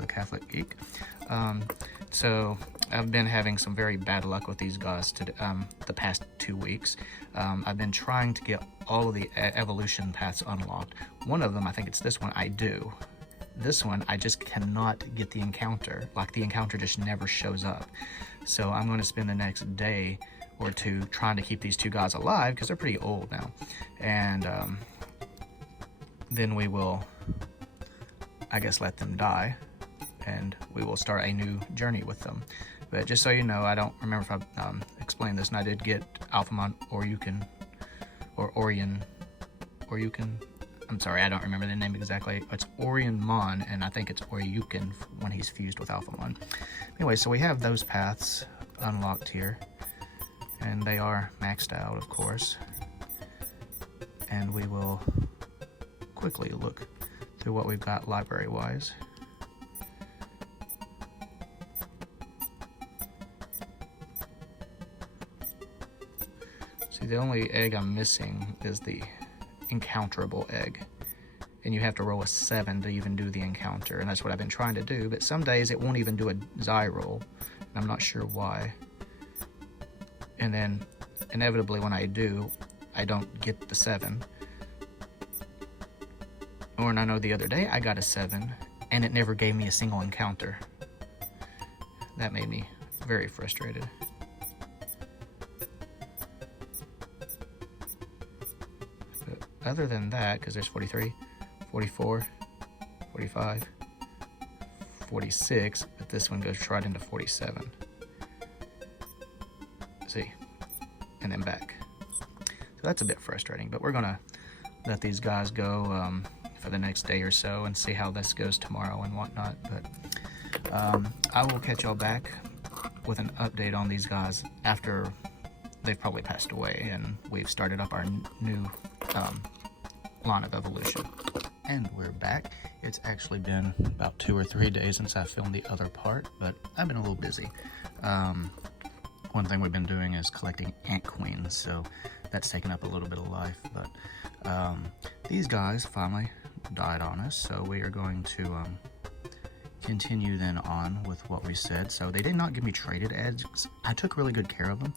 the Catholic Geek. So I've been having some very bad luck with these guys the past 2 weeks. I've been trying to get all of the evolution paths unlocked. One of them, I think it's this one, I do. This one, I just cannot get the encounter. Like, the encounter just never shows up. So I'm going to spend the next day or two trying to keep these two guys alive, because they're pretty old now. And then we will, I guess, let them die, and we will start a new journey with them. But just so you know, I don't remember if I explained this, and I did get Alphamons Oryuken, or Oryuken. I'm sorry, I don't remember the name exactly. It's Orionmon, and I think it's Oryuken when he's fused with Alphamon. Anyway, so we have those paths unlocked here, and they are maxed out, of course. And we will quickly look through what we've got library-wise. See, the only egg I'm missing is the encounterable egg, and you have to roll a 7 to even do the encounter, and that's what I've been trying to do, but some days it won't even do a Xi roll, and I'm not sure why. And then inevitably when I do, I don't get the 7. Or, and I know the other day I got a 7 and it never gave me a single encounter. That made me very frustrated. Other than that, because there's 43, 44, 45, 46, but this one goes right into 47. See? And then back. So that's a bit frustrating, but we're gonna let these guys go for the next day or so and see how this goes tomorrow and whatnot. But I will catch y'all back with an update on these guys after they've probably passed away and we've started up our new line of evolution. And we're back. It's actually been about 2 or 3 days since I filmed the other part, but I've been a little busy. One thing we've been doing is collecting ant queens, so that's taken up a little bit of life. But these guys finally died on us, so we are going to continue then on with what we said. So they did not give me traded eggs. I took really good care of them,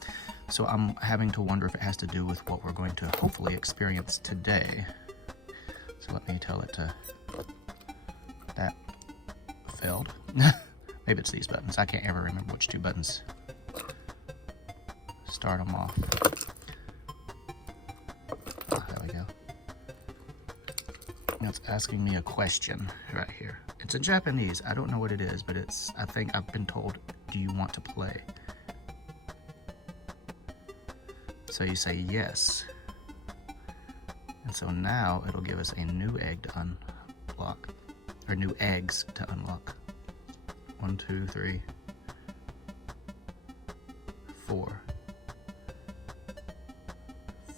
so I'm having to wonder if it has to do with what we're going to hopefully experience today. So let me tell it to... That failed. Maybe it's these buttons. I can't ever remember which 2 buttons start them off. Oh, there we go. Now it's asking me a question right here. It's in Japanese. I don't know what it is, but it's, I think I've been told, do you want to play? So you say yes. And so now it'll give us a new egg to unlock, or new eggs to unlock. 1, 2, 3, 4,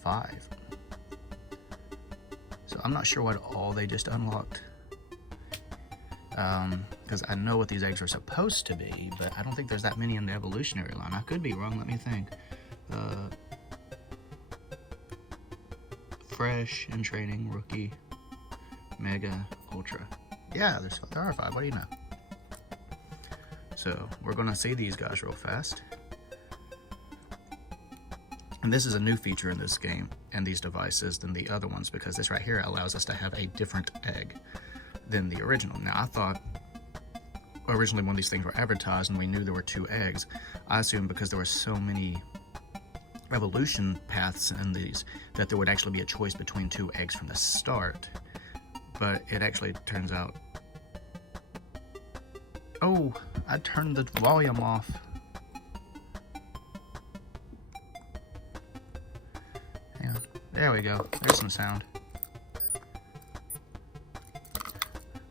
5. So I'm not sure what all they just unlocked, because I know what these eggs are supposed to be, but I don't think there's that many in the evolutionary line. I could be wrong. Let me think. Fresh, in training, rookie, mega, ultra. Yeah, there are 5. What do you know? So we're gonna see these guys real fast. And this is a new feature in this game and these devices than the other ones, because this right here allows us to have a different egg than the original. Now, I thought originally when these things were advertised and we knew there were 2 eggs, I assumed because there were so many evolution paths in these that there would actually be a choice between 2 eggs from the start. But it actually turns out... Oh, I turned the volume off. Yeah, there we go. There's some sound.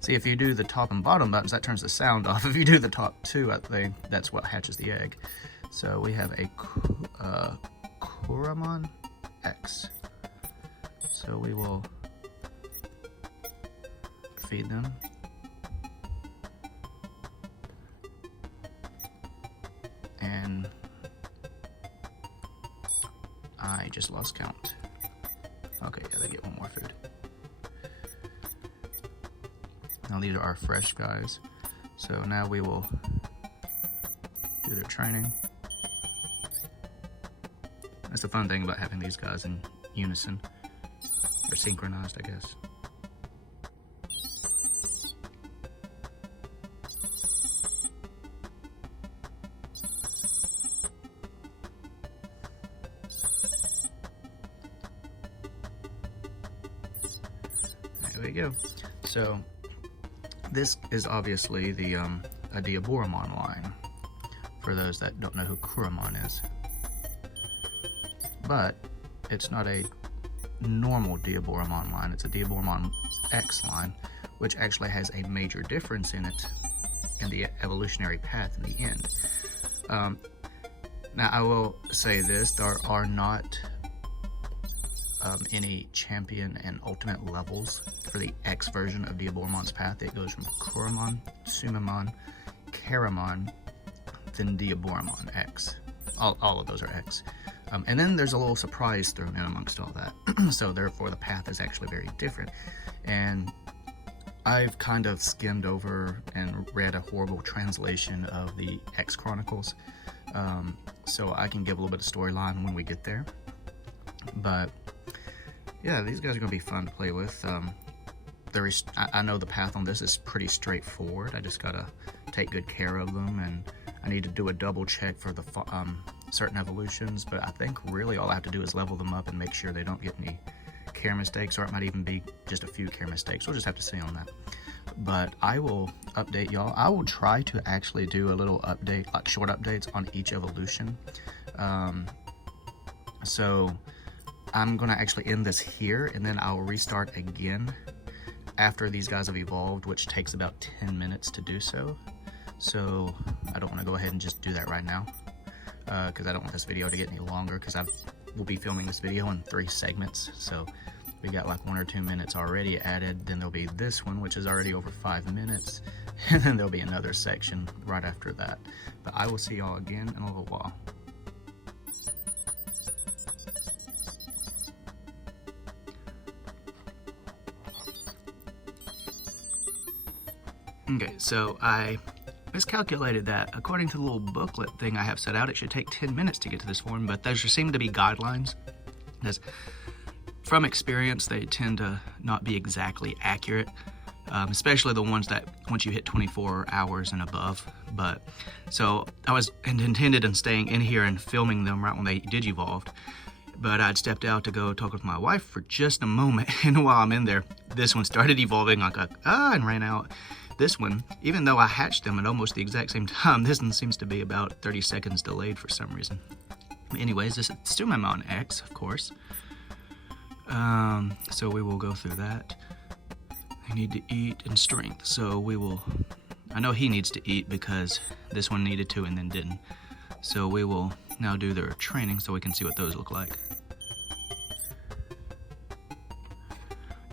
See, if you do the top and bottom buttons, that turns the sound off. If you do the top 2, I think that's what hatches the egg. So we have a Kuramon X. So we will feed them. And I just lost count. Okay, yeah, they get 1 more food. Now these are our fresh guys. So now we will do their training. That's the fun thing about having these guys in unison, or synchronized, I guess. There we go. So this is obviously the a Diaboromon line, for those that don't know who Kuromon is. But it's not a normal Diaboromon line, it's a Diaboromon X line, which actually has a major difference in it in the evolutionary path in the end. Now I will say this, there are not any champion and ultimate levels for the X version of Diaboromon's path. It goes from Kuromon, Sumimon, Keramon, then Diaboromon X. All of those are X. And then there's a little surprise thrown in amongst all that. So therefore the path is actually very different. And I've kind of skimmed over and read a horrible translation of the X Chronicles. So I can give a little bit of storyline when we get there. But yeah, these guys are going to be fun to play with. I know the path on this is pretty straightforward. I just got to take good care of them, and I need to do a double check for the certain evolutions, but I think really all I have to do is level them up and make sure they don't get any care mistakes, or it might even be just a few care mistakes. We'll just have to see on that. But I will update y'all. I will try to actually do a little update, like short updates on each evolution. So I'm going to actually end this here, and then I'll restart again after these guys have evolved, which takes about 10 minutes to do so. So I don't want to go ahead and just do that right now, because I don't want this video to get any longer, because we'll be filming this video in 3 segments. So we got like 1 or 2 minutes already added, then there'll be this one, which is already over 5 minutes, and then there'll be another section right after that. But I will see y'all again in a little while. Okay, so I miscalculated that. According to the little booklet thing I have set out, it should take 10 minutes to get to this form, but there seem to be guidelines. Because from experience, they tend to not be exactly accurate, especially the ones that once you hit 24 hours and above. But so I was intended on staying in here and filming them right when they digivolved, but I'd stepped out to go talk with my wife for just a moment, and while I'm in there, this one started evolving like and ran out. This one, even though I hatched them at almost the exact same time, this one seems to be about 30 seconds delayed for some reason. Anyways, this is Sumimon X, of course. So we will go through that. I need to eat and strength, so we will... I know he needs to eat because this one needed to and then didn't. So we will now do their training so we can see what those look like.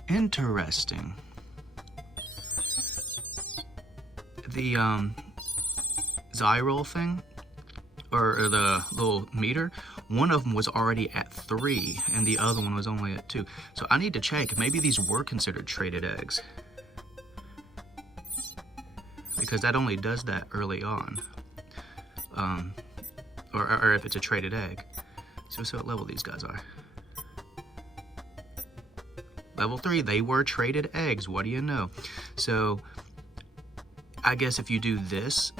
Interesting. The Zyral thing, or the little meter, one of them was already at 3 and the other one was only at 2. So I need to check, maybe these were considered traded eggs, because that only does that early on, or if it's a traded egg. So what level these guys are. Level 3, they were traded eggs, what do you know? So I guess if you do this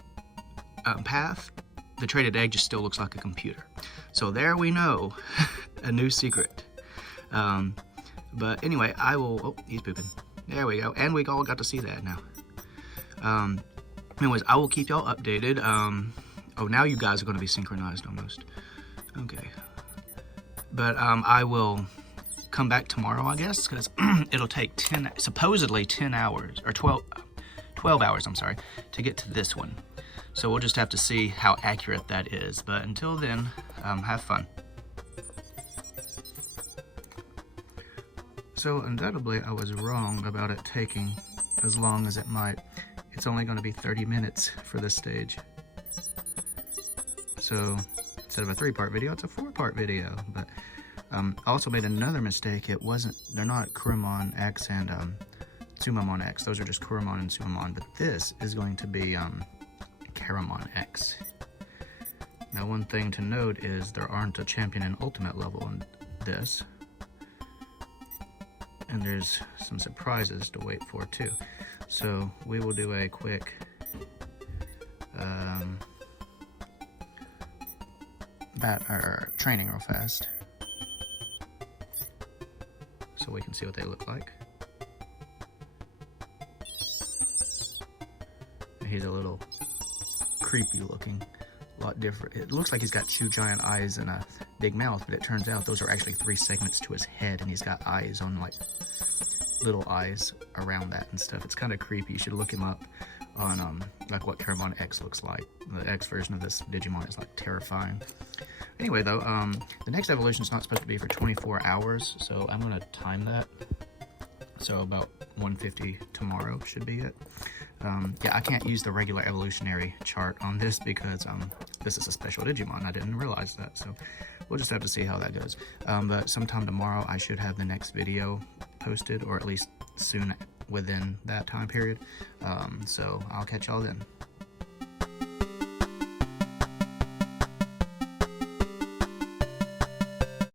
path, the traded egg just still looks like a computer. So there we know a new secret. But anyway, I will... Oh, he's pooping. There we go. And we all got to see that now. Anyways, I will keep y'all updated. Oh, now you guys are going to be synchronized almost. Okay. But I will come back tomorrow, I guess, because it'll take supposedly 10 hours, or 12 hours, I'm sorry, to get to this one. So we'll just have to see how accurate that is. But until then, have fun. So undoubtedly, I was wrong about it taking as long as it might. It's only going to be 30 minutes for this stage. So instead of a 3-part video, it's a 4-part video. But I also made another mistake. They're not Kuromon X and Sumamon X. Those are just Kurumon and Sumamon, but this is going to be Caramon X. Now, one thing to note is there aren't a champion in ultimate level in this, and there's some surprises to wait for too. So we will do a quick training real fast, so we can see what they look like. He's a little creepy looking, a lot different. It looks like he's got two giant eyes and a big mouth, but it turns out those are actually 3 segments to his head, and he's got eyes on, like, little eyes around that and stuff. It's kind of creepy. You should look him up on like what Caramon X looks like. The X version of this Digimon is like terrifying. Anyway, though, the next evolution is not supposed to be for 24 hours, so I'm gonna time that. So about 1:50 tomorrow should be it. Yeah, I can't use the regular evolutionary chart on this because this is a special Digimon. I didn't realize that, so we'll just have to see how that goes. But sometime tomorrow I should have the next video posted, or at least soon within that time period. So I'll catch y'all then.